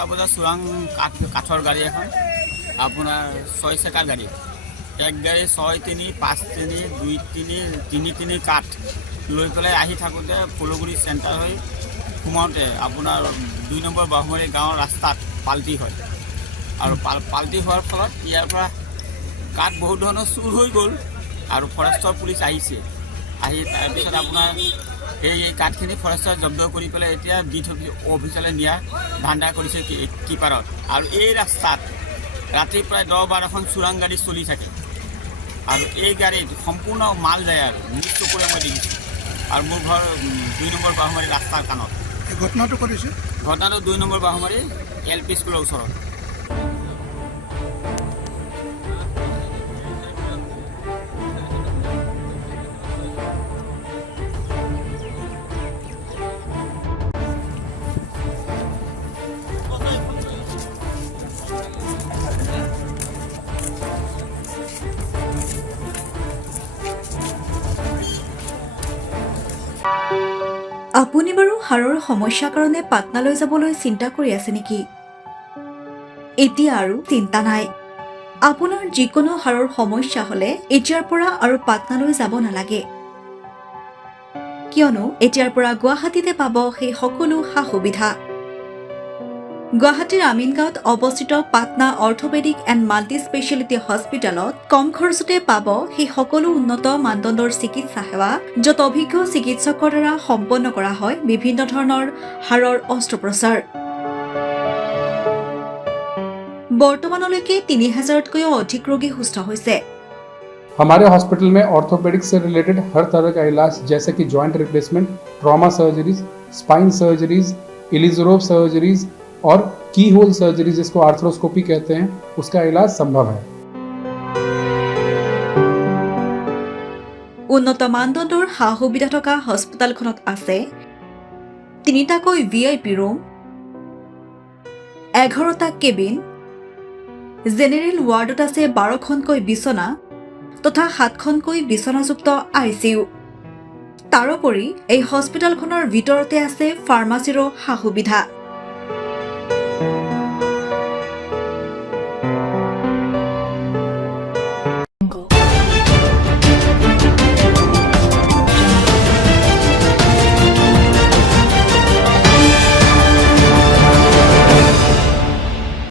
10টা বজাত চোৰাং কাঠৰ গাড়ী এখন আপোনাৰ 6 চকাৰ গাড়ী এক গাড়ী 6-3-5-3-2-3 কাঠ লৈ পেলাই আহি থাকোঁতে পলগুৰি চেণ্টাৰ হৈ সোমাওঁতে আপোনাৰ 2 নম্বৰ বাহুমাৰী গাঁৱৰ ৰাস্তাত পাল্টি হয় আৰু পাল্টি হোৱাৰ ফলত ইয়াৰ পৰা কাঠ বহুত ধৰণৰ চুৰ হৈ গ'ল আৰু ফৰেষ্টৰ পুলিচ আহিছে আহি তাৰপিছত আপোনাৰ এই কাঠখিনি ফৰেষ্টৰ জব্দ কৰি পেলাই এতিয়া দি থৈ অফিচলৈ নিয়াৰ ধান্দা কৰিছে কিপাৰত আৰু এই ৰাস্তাত ৰাতি প্ৰায় 10-12খন চোৰাং গাড়ী চলি থাকে আৰু এই গাড়ীত সম্পূৰ্ণ মাল যায় আৰু নিজ চকুৰে মই দেখিছোঁ আৰু মোৰ ঘৰ 2 নম্বৰ বাহুমাৰী ৰাস্তাৰ কাণত ঘটনাটো কৰিছে ঘটনাটো 2 নম্বৰ বাহুমাৰী LP স্কুলৰ ওচৰত আপুনি বাৰু হাড়ৰ সমস্যাৰ কাৰণে পাটনালৈ যাবলৈ চিন্তা কৰি আছে নেকি? এতিয়া আৰু চিন্তা নাই। আপোনাৰ যিকোনো হাড়ৰ সমস্যা হ'লে এতিয়াৰ পৰা আৰু পাটনালৈ যাব নালাগে। কিয়নো এতিয়াৰ পৰা গুৱাহাটীতে পাব সেই সকলো সা-সুবিধা। গুৱাহাটীৰ আমিনগাঁৱত অৱস্থিত Patna orthopaedic and multi speciality হস্পিটেলত কম খৰচতে পাব সেই সকলো উন্নত মানদণ্ডৰ চিকিৎসা সেৱা য'ত অভিজ্ঞ চিকিৎসকৰ দ্বাৰা সম্পন্ন কৰা হয় বিভিন্ন ধৰণৰ হাড়ৰ অস্ত্ৰোপচাৰ। বৰ্তমানলৈকে 3000তকৈও অধিক ৰোগী সুস্থ হৈছে। हमारे हॉस्पिटल में ऑर्थोपेडिक्स से रिलेटेड हर तरह का इलाज जैसे कि joint replacement, trauma surgeries, spine surgeries, Ilizarov surgeries और की होल सर्जरी जिसको आर्थ्रोस्कोपी कहते हैं उसका इलाज संभव है। উন্নত মানদণ্ডৰ সা-সুবিধা থকা হস্পিটেলখনত আছে 3টাকৈ VIP ৰুম, 11টা কেবিন, জেনেৰেল ৱাৰ্ডত আছে 12খনকৈ বিচনা তথা 7খনকৈ বিচনাযুক্ত ICU। তাৰোপৰি এই হস্পিটেলখনৰ ভিতৰতে আছে ফাৰ্মাচীৰো সা-সুবিধা।